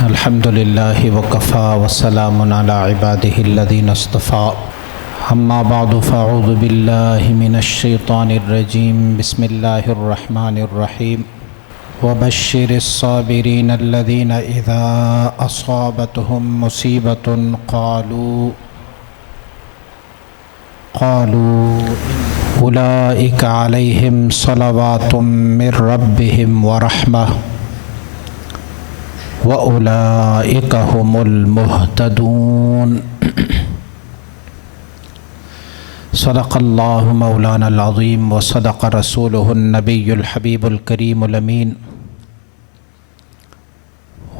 الحمد لله وكفى وسلام على عباده الذين اصطفى أما بعد فأعوذ بالله من الشيطان الرجيم بسم الله الرحمن الرحيم وبشر الصابرين الذين إذا أصابتهم مصيبة قالوا أولئك عليهم صلوات من ربهم ورحمة وَأُولَئِكَ هُمُ الْمُهْتَدُونَ صدق اللہ مولانا العظیم وصدق رسولہ النبی الحبیب الکریم الامین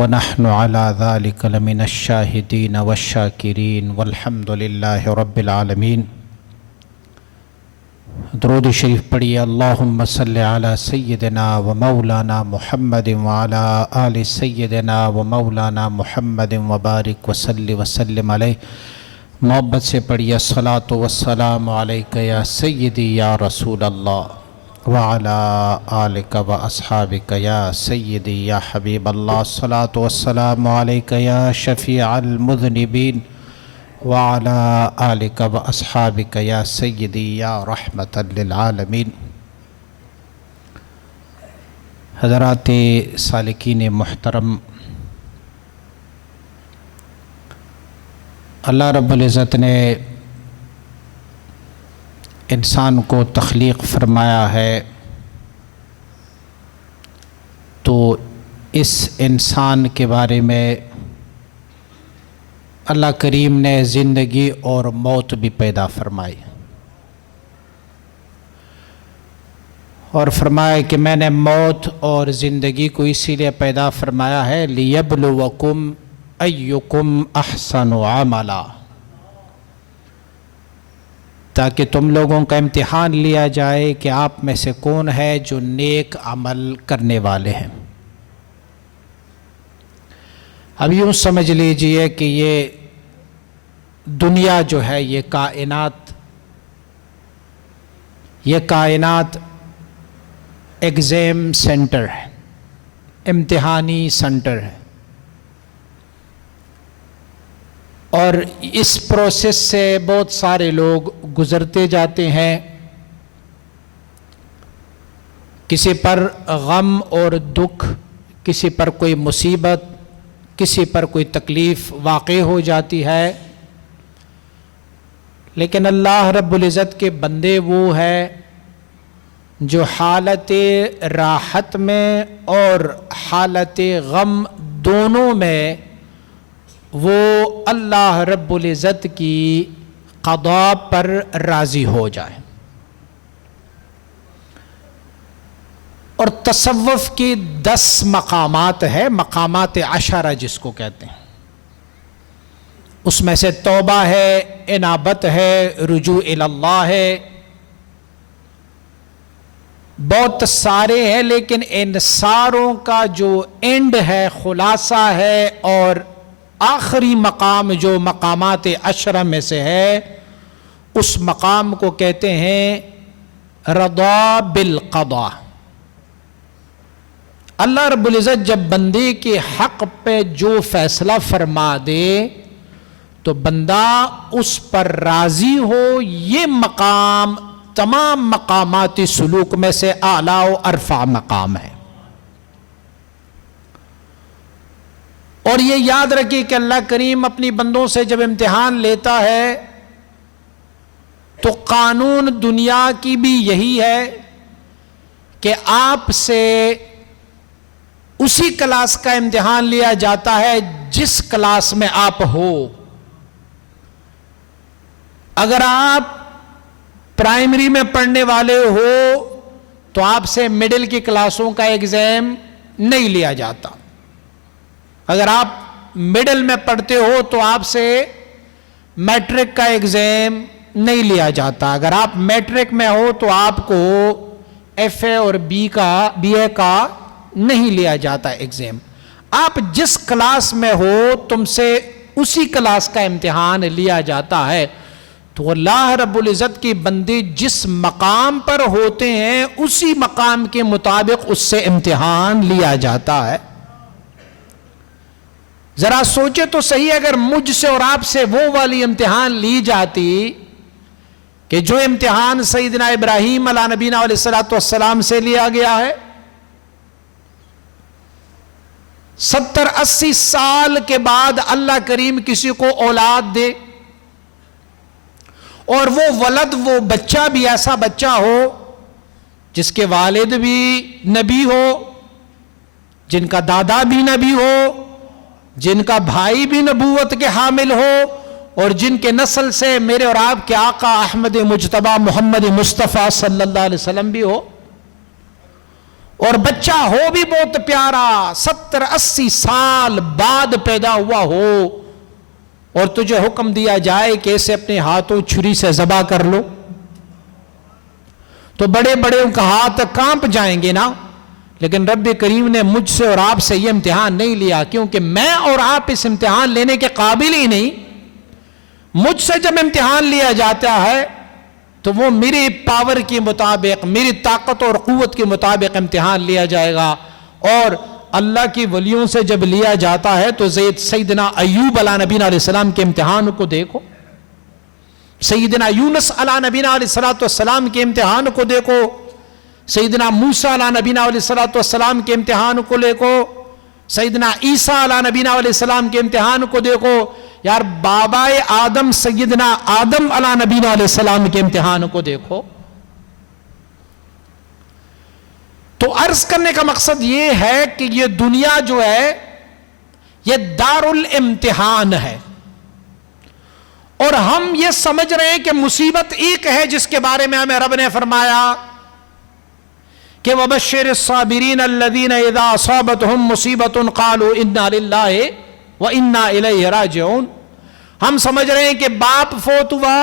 ونحن على ذلك لمن الشاہدین والشاکرین والحمد للہ رب العالمین۔ درود شریف پڑھیے اللہم صلی علی سیدنا و مولانا محمد وعلی آل سیدنا و مولانا محمد وبارک وسلم علیہ۔ محبت سے پڑھیے الصلاۃ والسلام علیک یا سیدی یا رسول اللہ وعلی آلک و اصحابک یا سیدی یا حبیب اللہ۔ الصلاۃ والسلام علیک یا شفیع المذنبین وعلى آلک و اصحابک یا سیدی یا رحمت للعالمین۔ حضرات سالکین محترم، اللہ رب العزت نے انسان کو تخلیق فرمایا ہے تو اس انسان کے بارے میں اللہ کریم نے زندگی اور موت بھی پیدا فرمائی اور فرمایا کہ میں نے موت اور زندگی کو اسی لیے پیدا فرمایا ہے لِيَبْلُوَكُمْ أَيُّكُمْ أَحْسَنُ عَمَلًا، تاکہ تم لوگوں کا امتحان لیا جائے کہ آپ میں سے کون ہے جو نیک عمل کرنے والے ہیں۔ اب یوں سمجھ لیجئے کہ یہ دنیا جو ہے یہ کائنات ایگزام سینٹر ہے، امتحانی سینٹر ہے، اور اس پروسیس سے بہت سارے لوگ گزرتے جاتے ہیں۔ کسی پر غم اور دکھ، کسی پر کوئی مصیبت، کسی پر کوئی تکلیف واقع ہو جاتی ہے، لیکن اللہ رب العزت کے بندے وہ ہے جو حالت راحت میں اور حالت غم دونوں میں وہ اللہ رب العزت کی قضاء پر راضی ہو جائے۔ اور تصوف کی 10 مقامات ہے، مقامات 10 جس کو کہتے ہیں، اس میں سے توبہ ہے، انابت ہے، رجوع اللہ ہے، بہت سارے ہیں، لیکن ان ساروں کا جو اینڈ ہے، خلاصہ ہے، اور آخری مقام جو مقامات 10 میں سے ہے، اس مقام کو کہتے ہیں رضا بالقضاء۔ اللہ رب العزت جب بندے کے حق پہ جو فیصلہ فرما دے تو بندہ اس پر راضی ہو، یہ مقام تمام مقامات سلوک میں سے اعلیٰ و ارفع مقام ہے۔ اور یہ یاد رکھیے کہ اللہ کریم اپنی بندوں سے جب امتحان لیتا ہے تو قانون دنیا کی بھی یہی ہے کہ آپ سے اسی کلاس کا امتحان لیا جاتا ہے جس کلاس میں آپ ہو۔ اگر آپ پرائمری میں پڑھنے والے ہو تو آپ سے مڈل کی کلاسوں کا ایگزام نہیں لیا جاتا، اگر آپ مڈل میں پڑھتے ہو تو آپ سے میٹرک کا ایگزام نہیں لیا جاتا، اگر آپ میٹرک میں ہو تو آپ کو ایف اے اور بی اے کا نہیں لیا جاتا ایگزام۔ آپ جس کلاس میں ہو تم سے اسی کلاس کا امتحان لیا جاتا ہے۔ تو اللہ رب العزت کی بندے جس مقام پر ہوتے ہیں اسی مقام کے مطابق اس سے امتحان لیا جاتا ہے۔ ذرا سوچے تو صحیح، اگر مجھ سے اور آپ سے وہ والی امتحان لی جاتی کہ جو امتحان سیدنا ابراہیم علیہ نبینا علیہ الصلوۃ والسلام سے لیا گیا ہے، 70-80 سال کے بعد اللہ کریم کسی کو اولاد دے، اور وہ ولد، وہ بچہ بھی ایسا بچہ ہو جس کے والد بھی نبی ہو، جن کا دادا بھی نبی ہو، جن کا بھائی بھی نبوت کے حامل ہو، اور جن کے نسل سے میرے اور آپ کے آقا احمد مجتبی محمد مصطفیٰ صلی اللہ علیہ وسلم بھی ہو، اور بچہ ہو بھی بہت پیارا، 70-80 سال بعد پیدا ہوا ہو، اور تجھے حکم دیا جائے کہ اسے اپنے ہاتھوں چھری سے ذبح کر لو، تو بڑے بڑے ان کا ہاتھ کانپ جائیں گے نا۔ لیکن رب کریم نے مجھ سے اور آپ سے یہ امتحان نہیں لیا، کیونکہ میں اور آپ اس امتحان لینے کے قابل ہی نہیں۔ مجھ سے جب امتحان لیا جاتا ہے تو وہ میری پاور کے مطابق، میری طاقت اور قوت کے مطابق امتحان لیا جائے گا، اور اللہ کی ولیوں سے جب لیا جاتا ہے تو سیدنا ایوب علیہ نبینا علیہ السلام کے امتحان کو دیکھو، سیدنا یونس علیہ نبینا علیہ السلام کے امتحان کو دیکھو، سیدنا موسیٰ علیہ نبینا علیہ السلام کے امتحان کو دیکھو، سیدنا عیسیٰ علیہ نبینا علیہ السلام کے امتحان کو دیکھو، یار بابا آدم سیدنا آدم علیہ نبینا علیہ السلام کے امتحان کو دیکھو۔ تو عرض کرنے کا مقصد یہ ہے کہ یہ دنیا جو ہے یہ دار الامتحان ہے، اور ہم یہ سمجھ رہے ہیں کہ مصیبت ایک ہے جس کے بارے میں ہمیں رب نے فرمایا کہ وَبَشِّرِ الصَّابِرِينَ الَّذِينَ إِذَا أَصَابَتْهُمْ مُصِيبَةٌ قَالُوا إِنَّا لِلَّهِ وَإِنَّا إِلَيْهِ رَاجِعُونَ۔ ہم سمجھ رہے ہیں کہ باپ فوت ہوا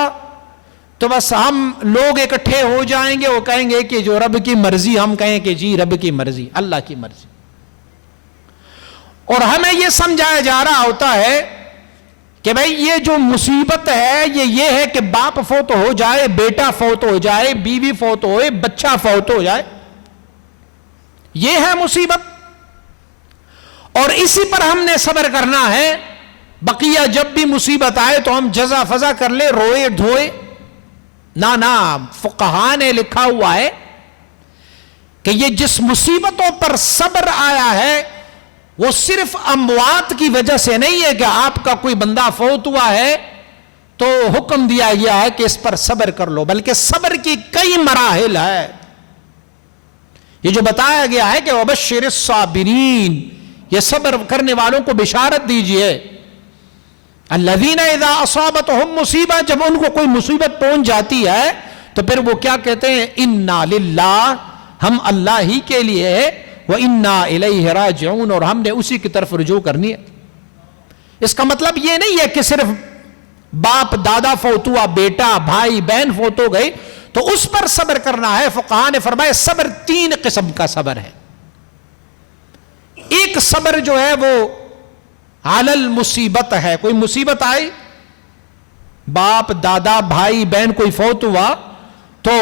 تو بس ہم لوگ اکٹھے ہو جائیں گے، وہ کہیں گے کہ جو رب کی مرضی، ہم کہیں کہ جی رب کی مرضی، اللہ کی مرضی، اور ہمیں یہ سمجھایا جا رہا ہوتا ہے کہ بھئی یہ جو مصیبت ہے یہ ہے کہ باپ فوت ہو جائے، بیٹا فوت ہو جائے، بیوی فوت ہوئے، بچہ فوت ہو جائے، یہ ہے مصیبت، اور اسی پر ہم نے صبر کرنا ہے۔ بقیہ جب بھی مصیبت آئے تو ہم جزا فضا کر لے، روئے دھوئے، نہ فقہا نے لکھا ہوا ہے کہ یہ جس مصیبتوں پر صبر آیا ہے وہ صرف اموات کی وجہ سے نہیں ہے کہ آپ کا کوئی بندہ فوت ہوا ہے تو حکم دیا گیا ہے کہ اس پر صبر کر لو، بلکہ صبر کی کئی مراحل ہے۔ یہ جو بتایا گیا ہے کہ وَبَشِّرِ الصَّابِرِينَ، یہ صبر کرنے والوں کو بشارت دیجئے، الَّذِينَ إِذَا أَصَابَتْهُمْ مُصِيبَةٌ، جب ان کو کوئی مصیبت پہنچ جاتی ہے تو پھر وہ کیا کہتے ہیں؟ اِنَّا لِلَّهِ، ہم اللہ ہی کے لیے، وَإِنَّا إِلَيْهِ رَاجِعُونَ، اور ہم نے اسی کی طرف رجوع کرنی ہے۔ اس کا مطلب یہ نہیں ہے کہ صرف باپ دادا فوت ہوا، بیٹا بھائی بہن فوت ہو گئے تو اس پر صبر کرنا ہے۔ فقہاء نے فرمایا صبر 3 قسم کا صبر ہے۔ ایک صبر جو ہے وہ علی المصیبت ہے، کوئی مصیبت آئی، باپ دادا بھائی بہن کوئی فوت ہوا تو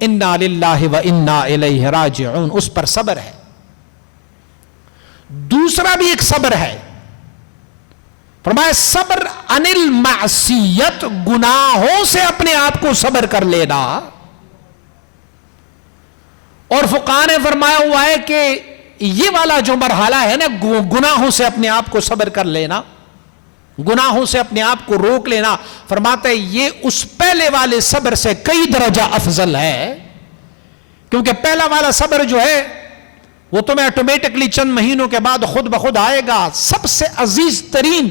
انا للہ و انا الیہ راجعون، اس پر صبر ہے۔ دوسرا بھی ایک صبر ہے، فرمایا صبر عن المعصیت، گناہوں سے اپنے آپ کو صبر کر لینا۔ اور فقہاء نے فرمایا ہوا ہے کہ یہ والا جو مرحلہ ہے نا، گناہوں سے اپنے آپ کو صبر کر لینا، گناہوں سے اپنے آپ کو روک لینا، فرماتا ہے یہ اس پہلے والے صبر سے کئی درجہ افضل ہے، کیونکہ پہلا والا صبر جو ہے وہ تمہیں آٹومیٹکلی چند مہینوں کے بعد خود بخود آئے گا۔ سب سے عزیز ترین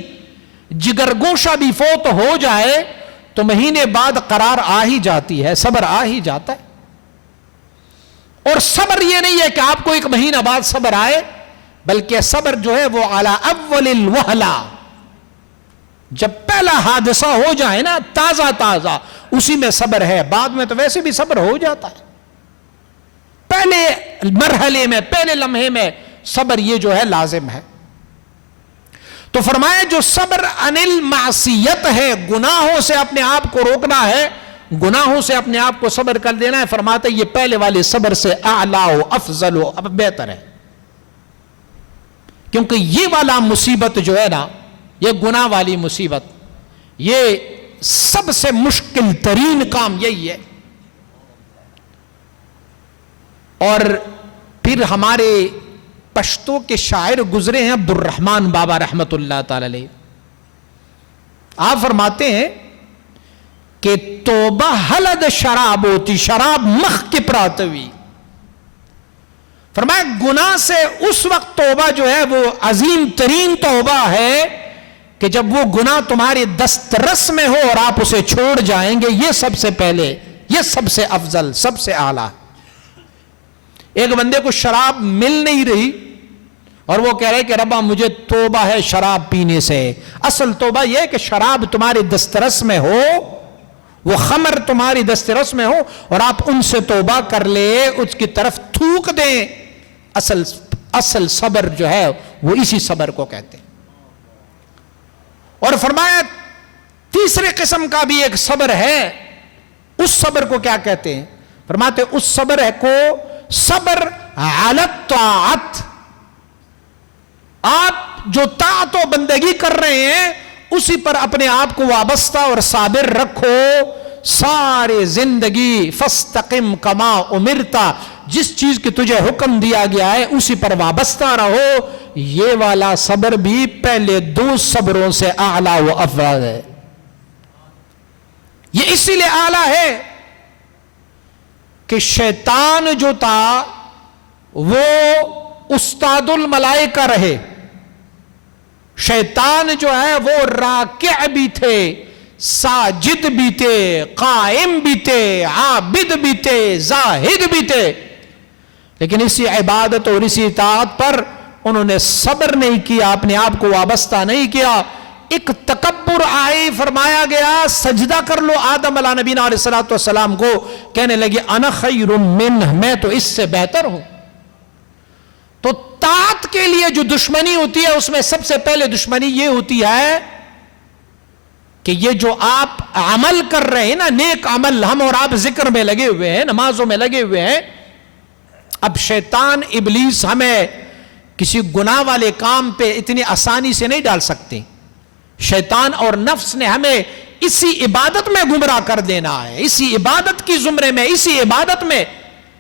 جگرگوشہ بھی فوت ہو جائے تو مہینے بعد قرار آ ہی جاتی ہے، صبر آ ہی جاتا ہے۔ اور صبر یہ نہیں ہے کہ آپ کو 1 مہینہ بعد صبر آئے، بلکہ صبر جو ہے وہ علی اول الوہلہ، جب پہلا حادثہ ہو جائے نا تازہ اسی میں صبر ہے، بعد میں تو ویسے بھی صبر ہو جاتا ہے، پہلے مرحلے میں پہلے لمحے میں صبر یہ جو ہے لازم ہے۔ تو فرمایا جو صبر عن المعصیت ہے، گناہوں سے اپنے آپ کو روکنا ہے، گناہوں سے اپنے آپ کو صبر کر دینا ہے، فرماتا ہے یہ پہلے والے صبر سے اعلیٰ و افضل و بہتر ہے، کیونکہ یہ والا مصیبت جو ہے نا یہ گناہ والی مصیبت، یہ سب سے مشکل ترین کام یہی ہے. اور پھر ہمارے پشتو کے شاعر گزرے ہیں عبد الرحمن بابا رحمت اللہ تعالی علیہ. آپ فرماتے ہیں کہ توبہ حلد شراب ہوتی، شراب مخ کی پراتوی. فرمایا گناہ سے اس وقت توبہ جو ہے وہ عظیم ترین توبہ ہے کہ جب وہ گناہ تمہاری دسترس میں ہو اور آپ اسے چھوڑ جائیں گے. یہ سب سے پہلے، یہ سب سے افضل، سب سے اعلیٰ. ایک بندے کو شراب مل نہیں رہی اور وہ کہہ رہے کہ ربا مجھے توبہ ہے شراب پینے سے. اصل توبہ یہ ہے کہ شراب تمہاری دسترس میں ہو، وہ خمر تمہاری دسترس میں ہو اور آپ ان سے توبہ کر لے، اس کی طرف تھوک دیں. اصل صبر جو ہے وہ اسی صبر کو کہتے ہیں. اور فرمایا تیسرے قسم کا بھی ایک صبر ہے. اس صبر کو کیا کہتے ہیں؟ فرماتے اس صبر کو صبر علی الطاعت. آپ جو طاعت و بندگی کر رہے ہیں اسی پر اپنے آپ کو وابستہ اور صابر رکھو سارے زندگی. فاستقم کما امرتا، جس چیز کی تجھے حکم دیا گیا ہے اسی پر وابستہ رہو. یہ والا صبر بھی پہلے دو صبروں سے اعلیٰ و افضل ہے. یہ اسی لیے اعلیٰ ہے کہ شیطان جو تھا وہ استاد الملائکہ رہے. شیطان جو ہے وہ راکع بھی تھے، ساجد بھی تھے، قائم بھی تھے، عابد بھی تھے، زاہد بھی تھے، لیکن اسی عبادت اور اسی اطاعت پر انہوں نے صبر نہیں کیا، اپنے آپ کو وابستہ نہیں کیا. ایک تکبر آئی، فرمایا گیا سجدہ کر لو آدم علیہ نبینا علیہ السلام کو. کہنے لگے انا خیر منہ، میں تو اس سے بہتر ہوں. تو طاعت کے لیے جو دشمنی ہوتی ہے اس میں سب سے پہلے دشمنی یہ ہوتی ہے کہ یہ جو آپ عمل کر رہے ہیں نا، نیک عمل، ہم اور آپ ذکر میں لگے ہوئے ہیں، نمازوں میں لگے ہوئے ہیں. اب شیطان ابلیس ہمیں کسی گناہ والے کام پہ اتنی آسانی سے نہیں ڈال سکتے. شیطان اور نفس نے ہمیں اسی عبادت میں گمراہ کر دینا ہے، اسی عبادت کی زمرے میں، اسی عبادت میں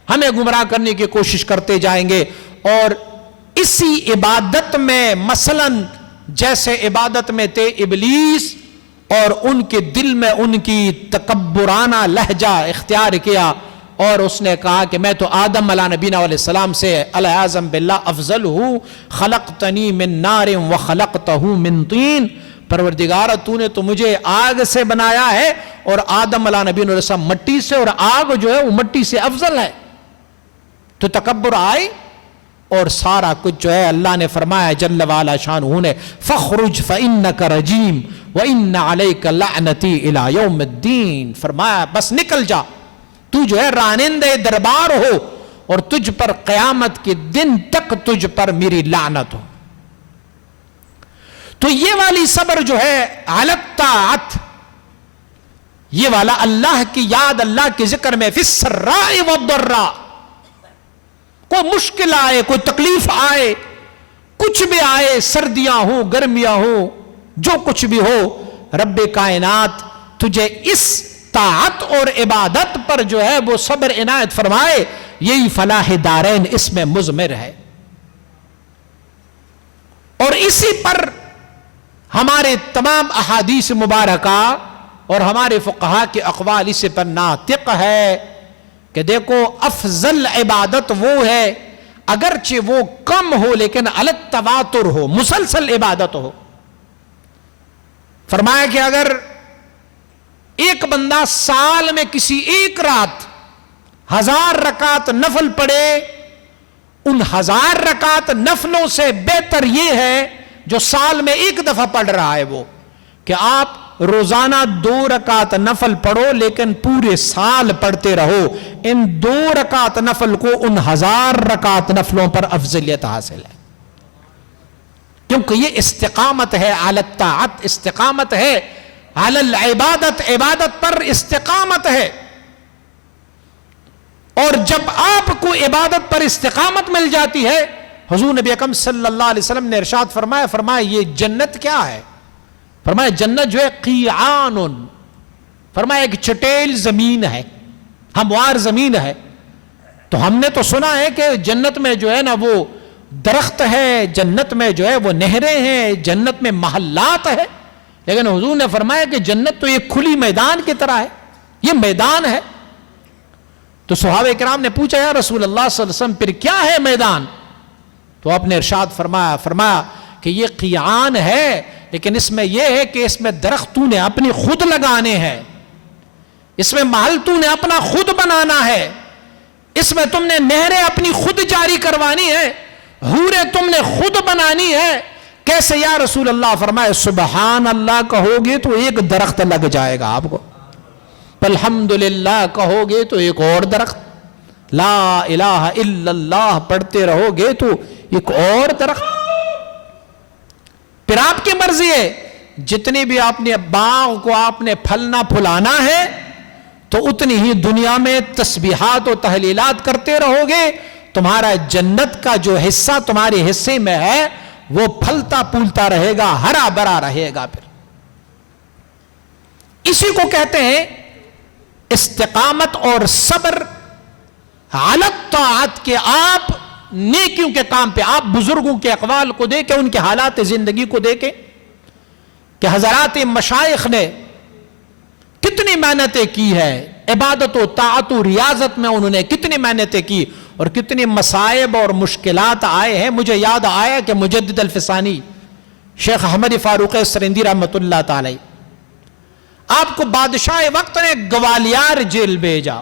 ہمیں گمراہ کرنے کی کوشش کرتے جائیں گے. اور اسی عبادت میں مثلا جیسے عبادت میں تھے ابلیس اور ان کے دل میں ان کی تکبرانہ لہجہ اختیار کیا اور اس نے کہا کہ میں تو آدم علیہ نبینا علیہ السلام سے العیاذ باللہ افضل ہوں. خلقتنی من نار وخلقتہ من طین، پروردگارہ تو نے تو مجھے آگ سے بنایا ہے اور آدم علیہ نبی علیہ السلام مٹی سے، اور آگ جو ہے وہ مٹی سے افضل ہے. تو تکبر آئی اور سارا کچھ جو ہے اللہ نے فرمایا جل وعلا شانہ نے فخرج فإنک رجیم وإن علیک لعنتی الی یوم الدین. فرمایا بس نکل جا، تو جو ہے رانندے دربار ہو اور تجھ پر قیامت کے دن تک تجھ پر میری لعنت ہو. تو یہ والی صبر جو ہے علی الطاعت، یہ والا اللہ کی یاد، اللہ کے ذکر میں فی السراء والضراء، کوئی مشکل آئے، کوئی تکلیف آئے، کچھ بھی آئے، سردیاں ہوں، گرمیاں ہوں، جو کچھ بھی ہو، رب کائنات تجھے اس طاعت اور عبادت پر جو ہے وہ صبر عنایت فرمائے. یہی فلاح دارین اس میں مضمر ہے. اور اسی پر ہمارے تمام احادیث مبارکہ اور ہمارے فقہا کے اقوال اس پر ناطق ہے کہ دیکھو افضل عبادت وہ ہے اگرچہ وہ کم ہو لیکن علی التواتر ہو، مسلسل عبادت ہو. فرمایا کہ اگر ایک بندہ سال میں کسی ایک رات 1000 رکعت نفل پڑھے، ان 1000 رکعت نفلوں سے بہتر یہ ہے جو سال میں ایک دفعہ پڑھ رہا ہے وہ، کہ آپ روزانہ 2 رکعت نفل پڑھو لیکن پورے سال پڑھتے رہو. ان 2 رکعت نفل کو ان 1000 رکعت نفلوں پر افضلیت حاصل ہے، کیونکہ یہ استقامت ہے علی الطاعت، استقامت ہے علی العبادت، عبادت پر استقامت ہے. اور جب آپ کو عبادت پر استقامت مل جاتی ہے، حضور نبی اکرم صلی اللہ علیہ وسلم نے ارشاد فرمایا یہ جنت کیا ہے؟ فرمایا جنت جو ہے قیعان، فرمایا ایک چٹیل زمین ہے، ہموار زمین ہے. تو ہم نے تو سنا ہے کہ جنت میں جو ہے نا وہ درخت ہے، جنت میں جو ہے وہ نہریں ہیں، جنت میں محلات ہے، لیکن حضور نے فرمایا کہ جنت تو ایک کھلی میدان کی طرح ہے، یہ میدان ہے. تو صحابہ کرام نے پوچھا یا رسول اللہ صلی اللہ علیہ وسلم پھر کیا ہے میدان؟ تو آپ نے ارشاد فرمایا کہ یہ قیعان ہے، لیکن اس میں یہ ہے کہ اس میں درخت تو نے اپنی خود لگانے ہیں، اس میں محل تو نے اپنا خود بنانا ہے، اس میں تم نے نہریں اپنی خود جاری کروانی ہے، حوریں تم نے خود بنانی ہے. کیسے یا رسول اللہ؟ فرمائے سبحان اللہ کہو گے تو ایک درخت لگ جائے گا آپ کو، الحمدللہ کہو گے تو ایک اور درخت، لا الہ الا اللہ پڑھتے رہو گے تو ایک اور درخت. پھر آپ کی مرضی ہے، جتنی بھی آپ نے باغ کو آپ نے پھلنا پھلانا ہے تو اتنی ہی دنیا میں تسبیحات و تحلیلات کرتے رہو گے، تمہارا جنت کا جو حصہ تمہارے حصے میں ہے وہ پھلتا پھولتا رہے گا، ہرا بھرا رہے گا. پھر اسی کو کہتے ہیں استقامت اور صبر علی الطاعت، کے آپ نیکیوں کے کام پہ، آپ بزرگوں کے اقوال کو دیکھیں، ان کے حالات زندگی کو دیکھیں کہ حضرات مشائخ نے کتنی محنتیں کی ہے، عبادت و طاعت و ریاضت میں انہوں نے کتنی محنتیں کی، اور کتنی مصائب اور مشکلات آئے ہیں. مجھے یاد آیا کہ مجدد الفسانی شیخ احمد فاروق سرندی رحمت اللہ تعالی، آپ کو بادشاہ وقت نے گوالیار جیل بھیجا،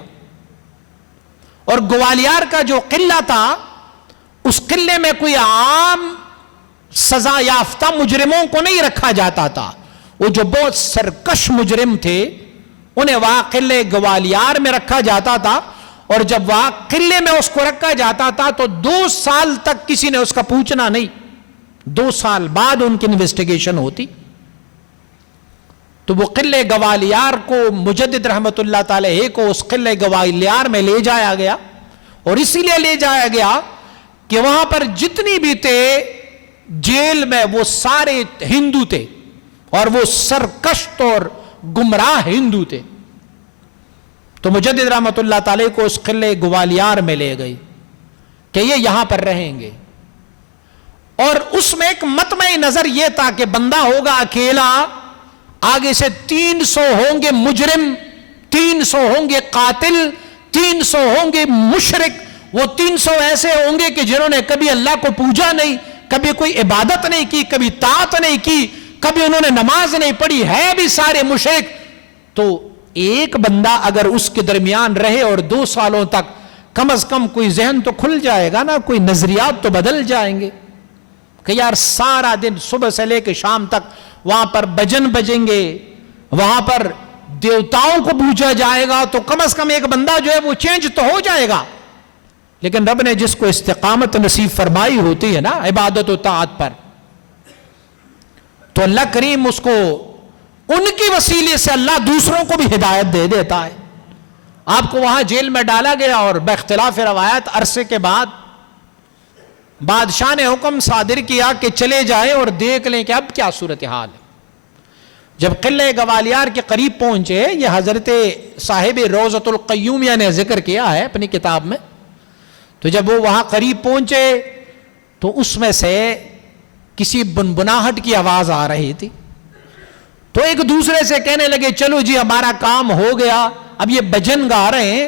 اور گوالیار کا جو قلعہ تھا اس قلعے میں کوئی عام سزا یافتہ مجرموں کو نہیں رکھا جاتا تھا، وہ جو بہت سرکش مجرم تھے انہیں وہاں قلعے گوالیار میں رکھا جاتا تھا، اور جب وہاں قلعے میں اس کو رکھا جاتا تھا تو 2 سال تک کسی نے اس کا پوچھنا نہیں، 2 سال بعد ان کی انویسٹیگیشن ہوتی. تو وہ قلعے گوالیار کو مجدد رحمت اللہ تعالی کو اس قلعے گوالیار میں لے جایا گیا، اور اسی لیے لے جایا گیا کہ وہاں پر جتنی بھی تھے جیل میں وہ سارے ہندو تھے، اور وہ سرکشت اور گمراہ ہندو تھے. تو مجدد رحمت اللہ تعالی کو اس قلعے گوالیار میں لے گئی کہ یہ یہاں پر رہیں گے، اور اس میں ایک مطمع نظر یہ تھا کہ بندہ ہوگا اکیلا، آگے سے 300 ہوں گے مجرم، 300 ہوں گے قاتل، 300 ہوں گے مشرک. وہ 300 ایسے ہوں گے کہ جنہوں نے کبھی اللہ کو پوجا نہیں، کبھی کوئی عبادت نہیں کی، کبھی طاعت نہیں کی، کبھی انہوں نے نماز نہیں پڑھی، ہے بھی سارے مشرک. تو ایک بندہ اگر اس کے درمیان رہے اور 2 سالوں تک، کم از کم کوئی ذہن تو کھل جائے گا نا، کوئی نظریات تو بدل جائیں گے کہ یار سارا دن صبح سے لے کے شام تک وہاں پر بجن بجیں گے، وہاں پر دیوتاؤں کو پوجا جائے گا، تو کم از کم ایک بندہ جو ہے وہ چینج تو ہو جائے گا. لیکن رب نے جس کو استقامت نصیب فرمائی ہوتی ہے نا عبادت و طاعت پر، تو اللہ کریم اس کو ان کی وسیلے سے اللہ دوسروں کو بھی ہدایت دے دیتا ہے. آپ کو وہاں جیل میں ڈالا گیا، اور باختلاف روایت عرصے کے بعد بادشاہ نے حکم صادر کیا کہ چلے جائیں اور دیکھ لیں کہ اب کیا صورتحال ہے. جب قلعہ گوالیار کے قریب پہنچے، یہ حضرت صاحب روضۃ القیومیہ نے ذکر کیا ہے اپنی کتاب میں، تو جب وہ وہاں قریب پہنچے تو اس میں سے کسی بنبناہٹ کی آواز آ رہی تھی. تو ایک دوسرے سے کہنے لگے چلو جی ہمارا کام ہو گیا. اب یہ بجن گا رہے ہیں،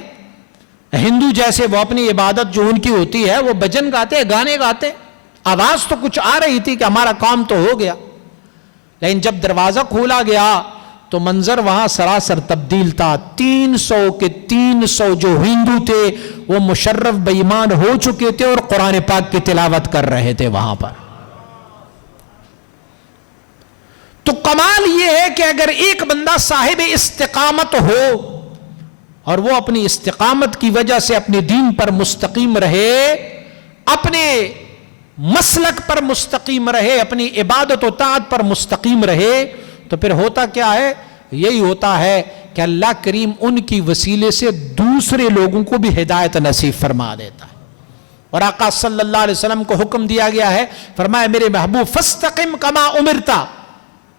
ہندو جیسے وہ اپنی عبادت جو ان کی ہوتی ہے وہ بجن گاتے ہیں، گانے گاتے ہیں. آواز تو کچھ آ رہی تھی کہ ہمارا کام تو ہو گیا، لیکن جب دروازہ کھولا گیا تو منظر وہاں سراسر تبدیل تھا. 300 کے 300 جو ہندو تھے وہ مشرف بے ایمان ہو چکے تھے اور قرآن پاک کی تلاوت کر رہے تھے وہاں پر. تو کمال یہ ہے کہ اگر ایک بندہ صاحب استقامت ہو اور وہ اپنی استقامت کی وجہ سے اپنے دین پر مستقیم رہے، اپنے مسلک پر مستقیم رہے، اپنی عبادت و طاعت پر مستقیم رہے، تو پھر ہوتا کیا ہے؟ یہی ہوتا ہے کہ اللہ کریم ان کی وسیلے سے دوسرے لوگوں کو بھی ہدایت نصیب فرما دیتا ہے. اور آقا صلی اللہ علیہ وسلم کو حکم دیا گیا ہے، فرمایا میرے محبوب فاستقم کما امرتا،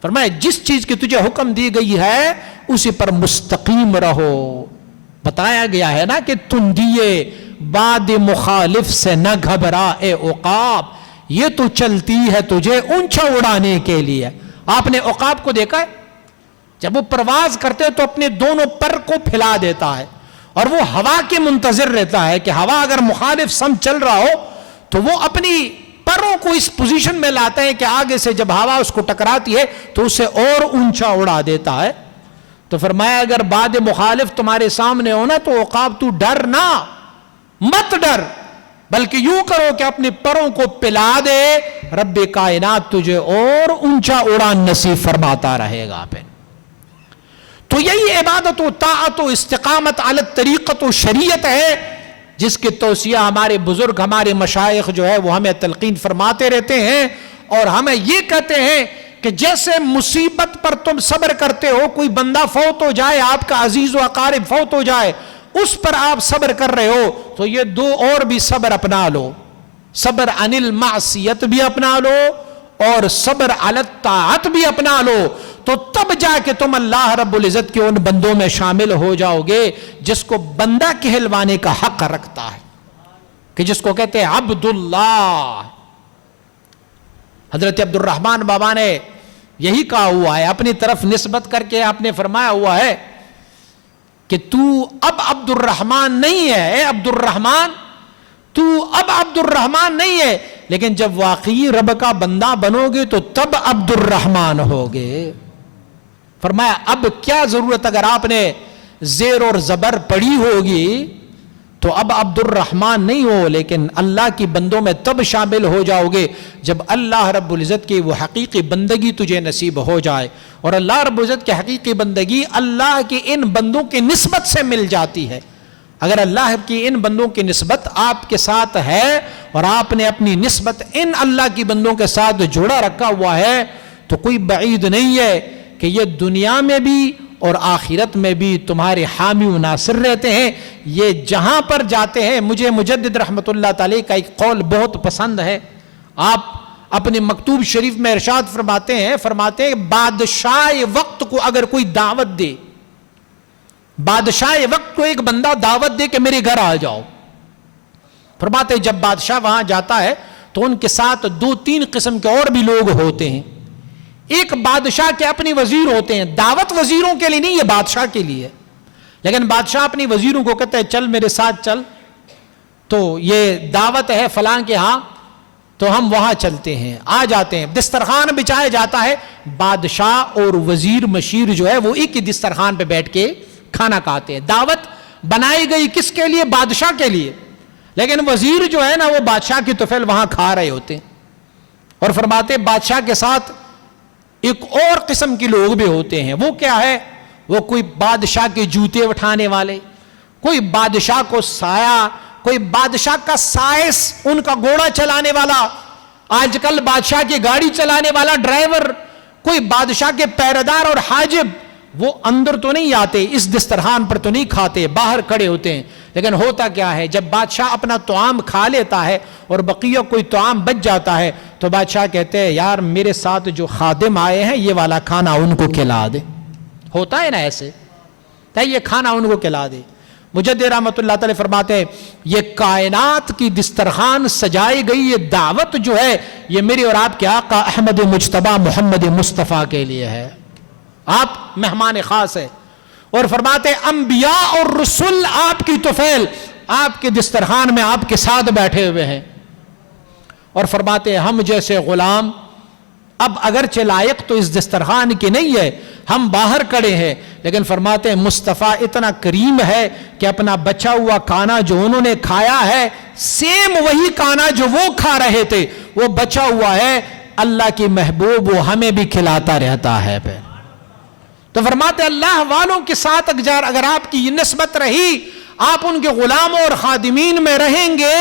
فرمایا جس چیز کی تجھے حکم دی گئی ہے اسی پر مستقیم رہو. بتایا گیا ہے نا کہ تندیے باد مخالف سے نہ گھبرا اے عقاب, یہ تو چلتی ہے تجھے اونچا اڑانے کے لیے. آپ نے عقاب کو دیکھا ہے, جب وہ پرواز کرتے تو اپنے دونوں پر کو پھیلا دیتا ہے اور وہ ہوا کے منتظر رہتا ہے کہ ہوا اگر مخالف سمت چل رہا ہو تو وہ اپنی پروں کو اس پوزیشن میں لاتا ہے کہ آگے سے جب ہوا اس کو ٹکراتی ہے تو اسے اور اونچا اڑا دیتا ہے. تو فرمایا اگر باد مخالف تمہارے سامنے ہونا تو عقاب تو ڈر نہ, مت ڈر, بلکہ یوں کرو کہ اپنے پروں کو پلا دے, رب کائنات تجھے اور اونچا اڑان نصیب فرماتا رہے گا. پھر تو یہی عبادت و طاعت و استقامت علی الطریقت و شریعت ہے جس کی توصیہ ہمارے بزرگ, ہمارے مشائخ جو ہے وہ ہمیں تلقین فرماتے رہتے ہیں اور ہمیں یہ کہتے ہیں کہ جیسے مصیبت پر تم صبر کرتے ہو, کوئی بندہ فوت ہو جائے, آپ کا عزیز و اقارب فوت ہو جائے, اس پر آپ صبر کر رہے ہو تو یہ دو اور بھی صبر اپنا لو, صبر عن المعصیت بھی اپنا لو اور صبر علی الطاعت بھی اپنا لو, تو تب جا کے تم اللہ رب العزت کے ان بندوں میں شامل ہو جاؤ گے جس کو بندہ کہلوانے کا حق رکھتا ہے, کہ جس کو کہتے ہیں عبداللہ. حضرت عبد الرحمن بابا نے یہی کہا ہوا ہے, اپنی طرف نسبت کر کے آپ نے فرمایا ہوا ہے کہ تو اب عبد الرحمن نہیں ہے, اے عبد الرحمن تو اب عبد الرحمن نہیں ہے, لیکن جب واقعی رب کا بندہ بنو گے تو تب عبد الرحمن ہوگے. فرمایا اب کیا ضرورت, اگر آپ نے زیر اور زبر پڑھی ہوگی تو اب عبد الرحمن نہیں ہو, لیکن اللہ کی بندوں میں تب شامل ہو جاؤ گے جب اللہ رب العزت کی وہ حقیقی بندگی تجھے نصیب ہو جائے. اور اللہ رب العزت کی حقیقی بندگی اللہ کے ان بندوں کی نسبت سے مل جاتی ہے. اگر اللہ کی ان بندوں کی نسبت آپ کے ساتھ ہے اور آپ نے اپنی نسبت ان اللہ کی بندوں کے ساتھ جوڑا رکھا ہوا ہے تو کوئی بعید نہیں ہے کہ یہ دنیا میں بھی اور آخرت میں بھی تمہارے حامی و ناصر رہتے ہیں. یہ جہاں پر جاتے ہیں, مجھے مجدد رحمت اللہ تعالی کا ایک قول بہت پسند ہے. آپ اپنے مکتوب شریف میں ارشاد فرماتے ہیں بادشاہ وقت کو اگر کوئی دعوت دے, بادشاہ وقت کو ایک بندہ دعوت دے کہ میرے گھر آ جاؤ, فرماتے جب بادشاہ وہاں جاتا ہے تو ان کے ساتھ 2-3 قسم کے اور بھی لوگ ہوتے ہیں. ایک بادشاہ کے اپنی وزیر ہوتے ہیں, دعوت وزیروں کے لیے نہیں, یہ بادشاہ کے لیے, لیکن بادشاہ اپنی وزیروں کو کہتے ہیں چل میرے ساتھ چل, تو یہ دعوت ہے فلاں کے ہاں, تو ہم وہاں چلتے ہیں, آ جاتے ہیں, دسترخوان بچایا جاتا ہے, بادشاہ اور وزیر مشیر جو ہے وہ ایک ہی دسترخوان پہ بیٹھ کے کھانا کھاتے ہیں. دعوت بنائی گئی کس کے لیے؟ بادشاہ کے لیے, لیکن وزیر جو ہے نا وہ بادشاہ کی طفل وہاں کھا رہے ہوتے ہیں. اور فرماتے بادشاہ کے ساتھ ایک اور قسم کے لوگ بھی ہوتے ہیں. وہ کیا ہے؟ وہ کوئی بادشاہ کے جوتے اٹھانے والے, کوئی بادشاہ کو سایہ, کوئی بادشاہ کا سائس ان کا گھوڑا چلانے والا, آج کل بادشاہ کی گاڑی چلانے والا ڈرائیور, کوئی بادشاہ کے پہرےدار اور حاجب. وہ اندر تو نہیں آتے, اس دسترخوان پر تو نہیں کھاتے, باہر کھڑے ہوتے ہیں. لیکن ہوتا کیا ہے, جب بادشاہ اپنا طعام کھا لیتا ہے اور بقیہ کوئی طعام بچ جاتا ہے تو بادشاہ کہتے ہیں یار میرے ساتھ جو خادم آئے ہیں یہ والا کھانا ان کو کھلا دے. ہوتا ہے نا ایسے, یہ کھانا ان کو کھلا دے. مجدد رحمت اللہ تعالی فرماتے ہیں یہ کائنات کی دسترخوان سجائی گئی یہ دعوت جو ہے یہ میرے اور آپ کے آقا احمد مجتبی محمد مصطفیٰ کے لیے ہے, آپ مہمان خاص ہے. اور فرماتے ہیں انبیاء اور رسول آپ کی طفیل آپ کے دسترخوان میں آپ کے ساتھ بیٹھے ہوئے ہیں. اور فرماتے ہیں ہم جیسے غلام اب اگرچہ لائق تو اس دسترخوان کی نہیں ہے, ہم باہر کھڑے ہیں, لیکن فرماتے ہیں مصطفیٰ اتنا کریم ہے کہ اپنا بچا ہوا کھانا جو انہوں نے کھایا ہے سیم وہی کھانا جو وہ کھا رہے تھے وہ بچا ہوا ہے, اللہ کی محبوب وہ ہمیں بھی کھلاتا رہتا ہے. پہ تو فرماتے اللہ والوں کے ساتھ اگر آپ کی یہ نسبت رہی, آپ ان کے غلاموں اور خادمین میں رہیں گے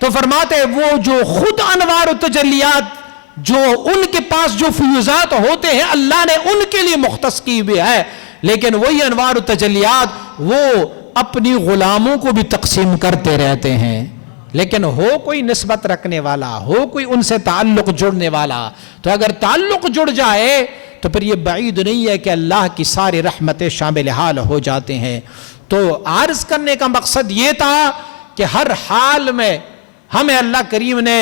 تو فرماتے وہ جو خود انوار و تجلیات جو ان کے پاس جو فیوزات ہوتے ہیں اللہ نے ان کے لیے مختص کی بھی ہے, لیکن وہی انوار و تجلیات وہ اپنی غلاموں کو بھی تقسیم کرتے رہتے ہیں. لیکن ہو کوئی نسبت رکھنے والا, ہو کوئی ان سے تعلق جڑنے والا, تو اگر تعلق جڑ جائے تو پھر یہ بعید نہیں ہے کہ اللہ کی ساری رحمتیں شامل حال ہو جاتے ہیں۔ تو عرض کرنے کا مقصد یہ تھا کہ ہر حال میں ہمیں اللہ کریم نے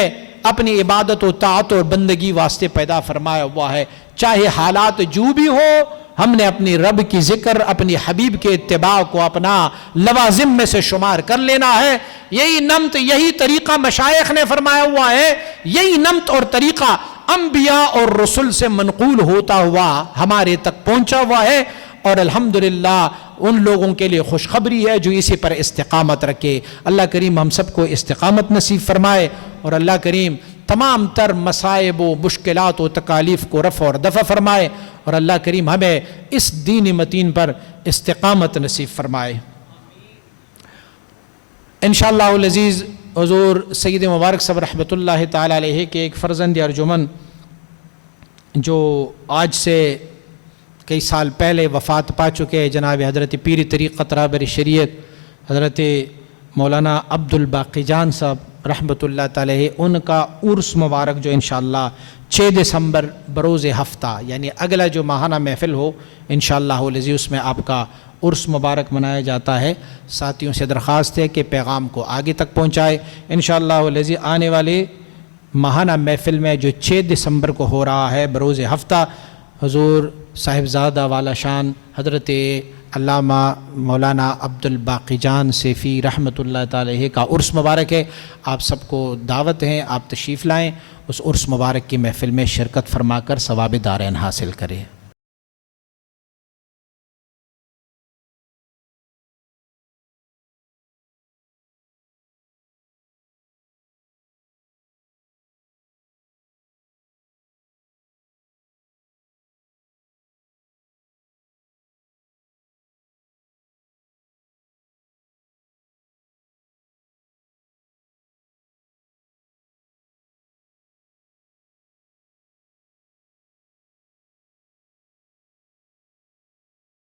اپنی عبادت و طاعت اور بندگی واسطے پیدا فرمایا ہوا ہے، چاہے حالات جو بھی ہو، ہم نے اپنی رب کی ذکر، اپنی حبیب کے اتباع کو اپنا لوازم میں سے شمار کر لینا ہے۔ یہی نمط، یہی طریقہ مشائخ نے فرمایا ہوا ہے، یہی نمط اور طریقہ انبیاء اور رسل سے منقول ہوتا ہوا ہمارے تک پہنچا ہوا ہے، اور الحمدللہ ان لوگوں کے لیے خوشخبری ہے جو اسی پر استقامت رکھے۔ اللہ کریم ہم سب کو استقامت نصیب فرمائے، اور اللہ کریم تمام تر مصائب و مشکلات و تکالیف کو رفع اور دفع فرمائے، اور اللہ کریم ہمیں اس دین متین پر استقامت نصیب فرمائے۔ انشاءاللہ العزیز حضور سید مبارک صاحب رحمۃ اللہ تعالی علیہ کے ایک فرزند ارجمن جو آج سے کئی سال پہلے وفات پا چکے ہیں، جناب حضرت پیر طریقت رہبر شریعت حضرت مولانا عبد الباقی جان صاحب رحمۃ اللہ تعالی علیہ، ان کا عرس مبارک جو انشاءاللہ 6 دسمبر بروز ہفتہ یعنی اگلا جو ماہانہ محفل ہو انشاءاللہ العزیز اس میں آپ کا عرس مبارک منایا جاتا ہے۔ ساتھیوں سے درخواست ہے کہ پیغام کو آگے تک پہنچائے۔ انشاءاللہ العزیز آنے والے ماہانہ محفل میں جو 6 دسمبر کو ہو رہا ہے بروز ہفتہ، حضور صاحبزادہ والا شان حضرت علامہ مولانا عبد الباقی جان سیفی رحمۃ اللہ تعالی علیہ کا عرس مبارک ہے۔ آپ سب کو دعوت ہیں، آپ تشریف لائیں، اس عرس مبارک کی محفل میں شرکت فرما کر ثواب دارین حاصل کریں۔